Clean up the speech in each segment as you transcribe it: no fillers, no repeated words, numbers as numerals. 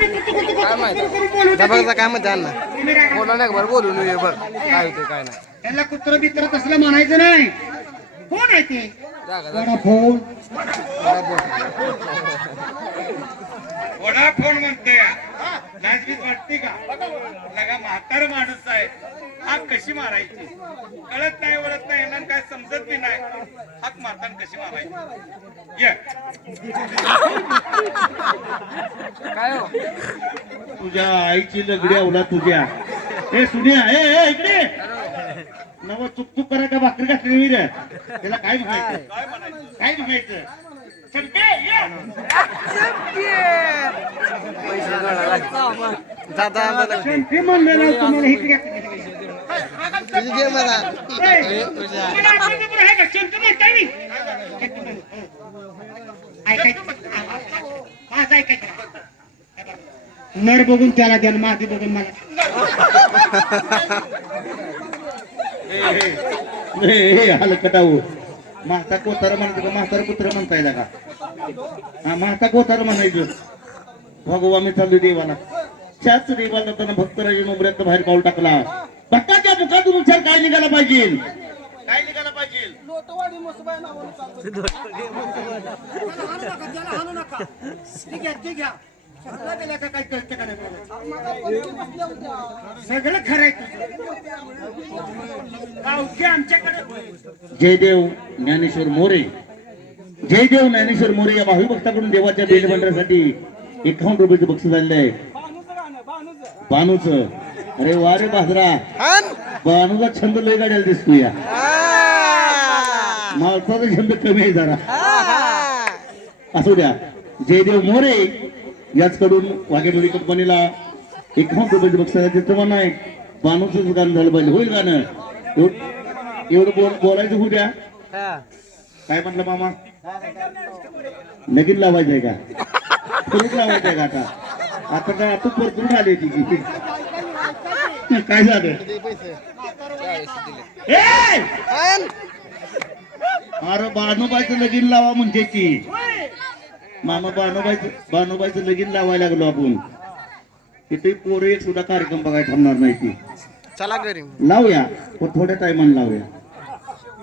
काय माहिती दबागचा काय म्हणते अण्णा बोला नाही बरं बोलून ये बघ काय होते काय नाही त्यांना कुत्र बित्र तसलं म्हणायचं नाही. कोण आहे ते फोन फोन म्हणतोय लाजबीज वाटते का लगा म्हातार माणूस आहे हाक कशी मारायची कळत नाही वळत नाही यांना काय समजत बी नाही हाक मारताना कशी मारायची ये काय हो तुझ्या आईची लगडी आवला तुझ्या ए सुनिया ए इकडे नव चुकचुक करा का भाकरी घातली नाही रे त्याला काय म्हणायचं काय म्हणायचं शंके म्हणलेलं तुम्हाला इकडे नर बघून त्याला द्या माती बघून मला हलकटाऊ म्हाता कोतार म्हणतो का म्हातार कुत्र म्हणता येईल का हा म्हाता कोतार म्हणायचं भगवा मी चालू देवाला त्याच देवाला त्यानं भक्तराजे नोबऱ्यात बाहेर पाऊल टाकला भक्ताच्या मुखातून उच्चार काय निघाला पाहिजे काय निघाला पाहिजे सगळं खरंय जयदेव ज्ञानेश्वर मोरे जयदेव ज्ञानेश्वर मोरे या भावी भक्ताकडून देवाच्या बेलबंडासाठी 51 रुपयाचं बक्षीस झालेलं आहे. बानूच अरे वा रे बाजरा बानूचा छंद लय गाड्याला दिसतो या माणसाचा छंद कमी आहे जरा असू द्या. जयदेव मोरे याचकडून वाघेडोरी कंपनीला 51 रुपयाचं बक्षीस चित्रमान आहे. बानूचं गाणं झालं पाहिजे होईल गाणं एवढं बोलायचं होऊ द्या. काय म्हटलं मामा लगीन लावायचंय का परत लावायचंय का आता काय आता परतून आले तिची काय झालं अरे बानूबाईचं लगीन लावा म्हणजे की मामा बानूबाईचं लगीन लावायला लागलो आपण तिथे पोरं एक सुद्धा कार्यक्रम बघायला थांबणार नाही ती चला घरी लावूया पण थोड्या टायमाला लावूया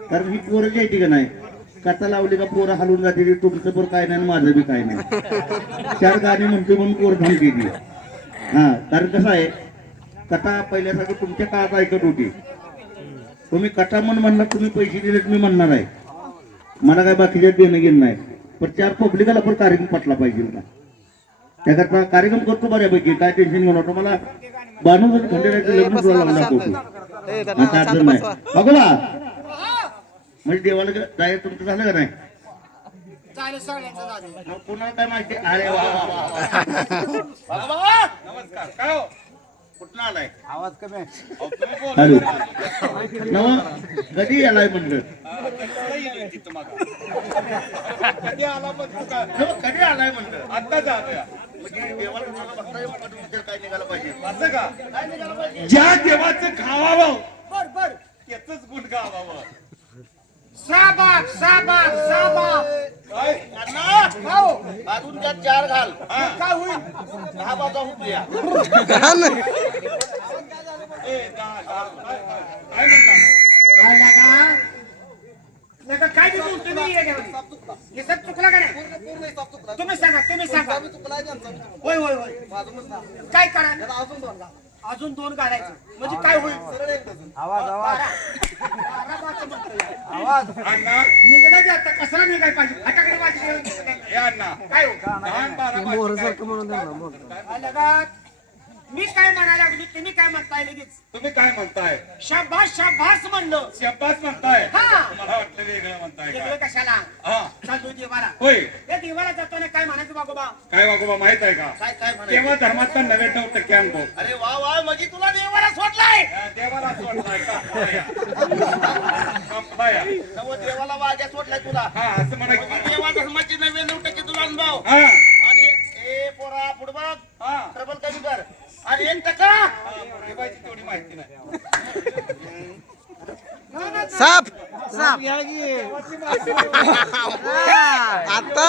कारण ही पोरं घ्यायची का नाही कथा लावली का पोरं हलून जाते तुमचं पोर काय नाही माझं बी काय नाही 4 गाणी म्हणते म्हणून पोर थांबते ती हा कारण कसं आहे कथा पहिल्यासारखं तुमच्या काळात ऐकत होती तुम्ही कथा म्हणला तुम्ही पैसे दिले तुम्ही म्हणणार आहे मला काय बाकीच्या देणं घेणं नाही पण 4 पब्लिकाला पण कार्यक्रम पटला पाहिजे का त्याकरता कार्यक्रम करतो बऱ्यापैकी काय टेन्शन घेऊन होतो मला बानू खंडेराचं लग्न तुला लागला होतो आता अडचण नाही बघा म्हणजे देवाला जायचं तुमचं झालं का नाही पुन्हा काय माहिती अरे नमस्कार काय हो कुठं आलाय आवाज कमी हॅलो नव कधी आलाय म्हणलं कधी आला पण कधी आलाय म्हणलं आता जाऊया काय निघालं पाहिजे असं का काय निघालं पाहिजे ज्या देवाचं खावावं बर त्याच गुण गावावं साबाग साबाग साबाग काय अजून त्यात 4 घाल काय होईल 10 बाजा होत्या काय चुकला का नाही तुम्ही सांगा होय होय होय काय करा अजून 2 घालायचं म्हणजे काय होईल आवाज अण्णा निघण्या जाता कसला निघाय पाहिजे फटाकडे वाजले अण्णा काय हो 10-12 म्हणून मी काय म्हणायला लागलो तुम्ही काय म्हणताय लगेच तुम्ही काय म्हणताय शाबास शाबास म्हणलं शब्दाच म्हणताय हा. मला वाटलं वेगळं म्हणताय वेगळं काय कशाला हा चालू देवाला होय या देवाला जाताना काय म्हणायचं बाबा काय वागोबा माहित आहे का काय तेव्हा धर्माचा 99% अनुभव अरे वा वा म्हणजे तुला देवाला सोडलाय देवाला सोडलाय का देवाला वाजा सोडलाय तुला हा असं म्हणा की देवा धर्माची 99% तुला अनुभव हा आणि ए पोरा फुटबॉल हा ट्रबल कमी कर आणि 1% देवाची तेवढी माहिती नाही साप साप आता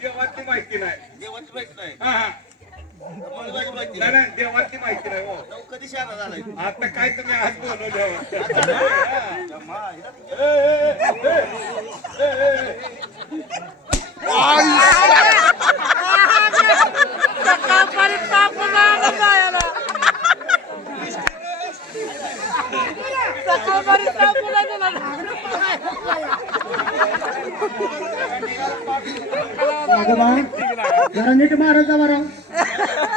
देवाची माहिती नाही हा हा नाही नाही, देवाची माहिती नाही हो कधी शहाणा झालाय आता काय तुम्ही आज बोलवलं जरा नीट मारायचा बरं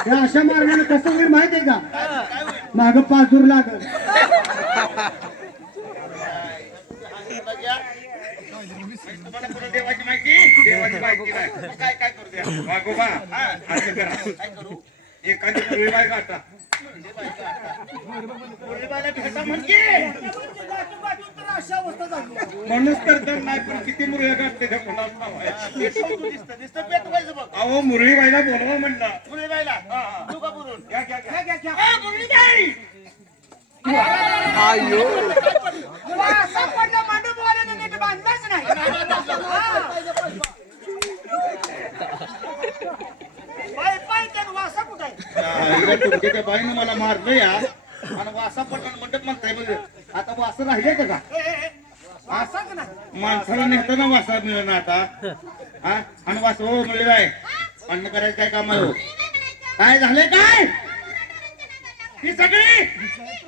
या अशा मारण्यानं कसं होईल माहिती आहे का माग पाचूर लागल तुम्हाला पुन्हा देवाची माहिती नाही मग काय काय करू द्या वागोबा असं करा काय करू एखादी मुरळी बाय गाठा म्हणूनच तर दम नाही पण किती मुरळ्या गाठते त्या कोणाला अहो मुरळी बाईला बोलवा म्हणला मुरळी बाईला घ्या घ्या घ्या घ्या मुरळी बाई आयो तुमच्या त्या बाईनं मला मारलं या आणि वासा पटण मंडप म्हणताय बघ आता वासं राहिले का माणसाला नेताना वासा मिळणार आता हा आणि वास हो मिळले बाय अन्न करायचं काय काम आहे हो काय झालंय काय ही सगळी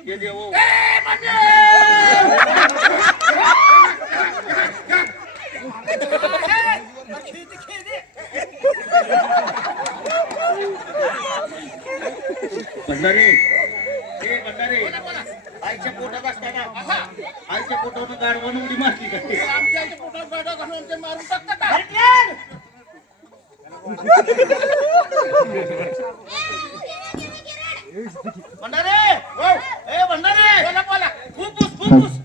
ये देव भंडारी हे भंडारी आईच्या पोटात असताना आईच्या पोटावर गाडवानं उडी मारली का आमच्या आईच्या पोटावर गाडवा घालून ते मारून टाकतात भंडारे ए भंडारे बोला बोला फुफुस फुफुस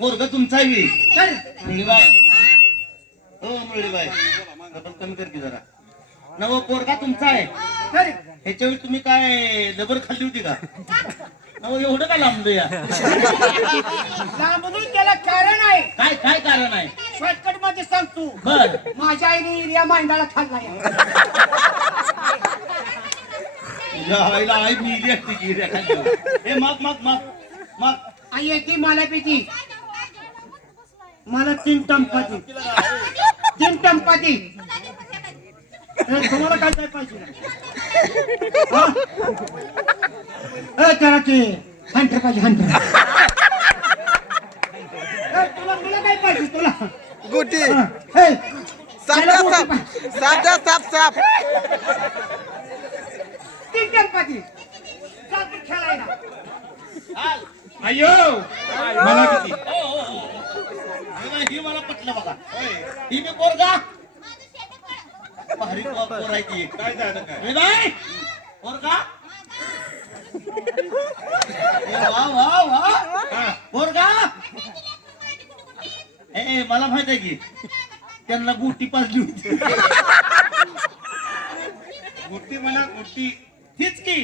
पोरग तुमचा मुरळीबाई हो मुरळीबाई कमी कर की जरा नव पोरगा तुमचा आहे ह्याच्या वेळी तुम्ही काय लबर खाल्ली होती का नव एवढं काय लांबलो या लांबून त्याला कारण आहे काय काय कारण आहे शॉर्टकट मध्ये सांगतो बर माझ्या आईने इरिया मांडाला खाल्ला आईला आई मिली असते की हे मग मग मग मग आई येते मला पिती मला 3 टंपाती 3 टंपाती तुम्हाला काय काय पाहिजे त्याला ते हंटर पाहिजे हंटर तुला तुला काय पाहिजे तुला गुटी हे, साप त्याला द्या, गोटी साप साप द्या, साप साप 3 टंपाती जातो खेळायला अयो मला किती ही मला पटलं बघा ही मी पोरगा भारी पोरायची काय झालं काय बाई पोरगा वा वा वा पोरगा ए मला माहित आहे की त्यांना गुटी पाजली होती गुट्टी म्हणा गुट्टी तीच की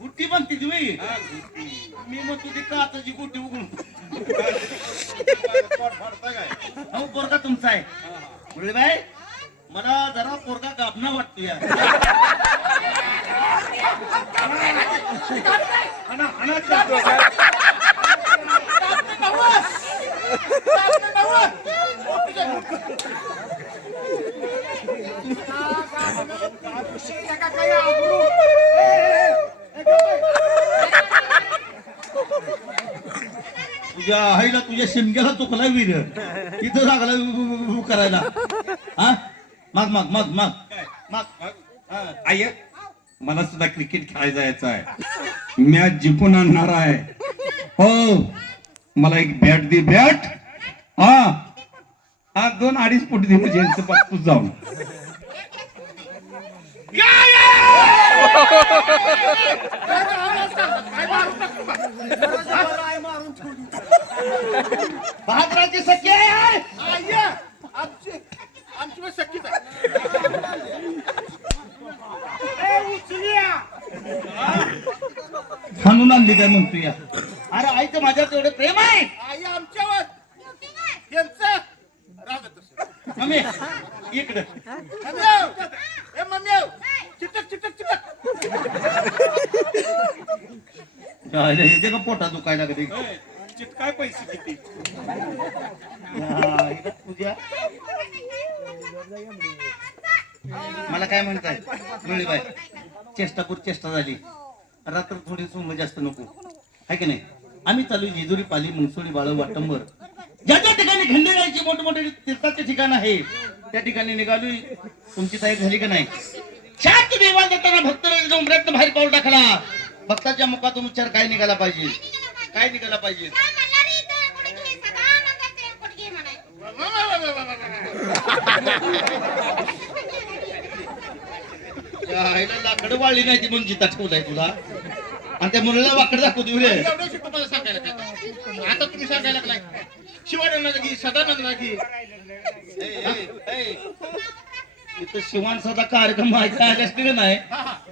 गुट्टी म्हणते तुम्ही हा गुट्टी मी म्हणतो ती काचाची गुटी उघडून पोट फाडता काय अहो पोरगा तुमचा आहे मुरळी बाई मला जरा पोरगा गाभना वाटतो या तुझ्या आईला तुझ्या शिमग्याला चुकला वीर इथं लागला करायला हा मग मग मग मग मग आय मला सुद्धा क्रिकेट खेळायला जायचं आहे मॅच जिंकून आणणार आहे हो मला एक बॅट दे बॅट हा 2-2.5 फूट दे म्हणजे यांचं पाठपूस जाऊन बहादराची सख्य आहे खाणून आणली काय म्हणतो या अरे आईचं माझ्यावर तेवढं प्रेम आहे आई आमच्यावर यांचं रागत असेल. मम्मी इकडं मम्मी, ए मम्मी, चिटक चिटक चिटक. हे का पोटा दुखायला कधी चिटकाय पैसे किती तुझ्या मला काय म्हणताय मुरळीबाई चेष्टापूर चेष्टा झाली रात्र थोडी सोंग जास्त नको आहे की नाही आम्ही चालू जेजुरी पाली मुंगसोळी बाळ वाटंबर ज्या ज्या ठिकाणी खंडेरायची मोठमोठे तीर्थाचे ठिकाण आहे त्या ठिकाणी निघालोय तुमची तयारी झाली का नाही शांत देवाला जाताना भक्त उमऱ्यात बाहेर पाऊल टाकला भक्ताच्या मुखातून उच्चार काय निघाला पाहिजे काय निघाला पाहिजे लाकड वाळली नाही ती म्हणून जिता ठेवलाय तुला आणि त्या मुलाला वाकड दाखवतो रे एवढं शिकतो मला सांगायला काय. आता तुम्ही सांगायला लागलाय शिवानंद की सदानंद की इथं शिवान सदा कार्यक्रम ऐका आल्यास तिकडे नाही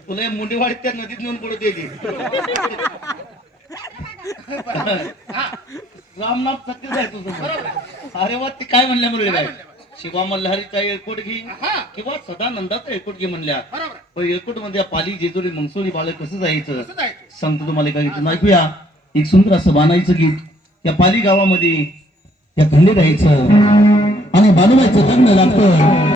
तुला या मुंडेवाडीत त्या नदीत नेऊन पडू दे रामनाथ सत्य जाय तुझं अरे वा ते काय म्हणल्या मुरळी काय शिवा मल्हारीचा एळकोट घे किंवा सदानंदाचा एळकोट घे म्हणल्या बरोबर पण एळकोट मध्ये पाली जेजुरी मंगसोळी बाळ कसं जायचं कसं जायचं सांगतो तुम्हाला काय गीत ऐकूया एक सुंदर असं बाणाईचं गीत या पाली गावामध्ये या खंडे राहायचं आणि बालुबाईचं लग्न लागतं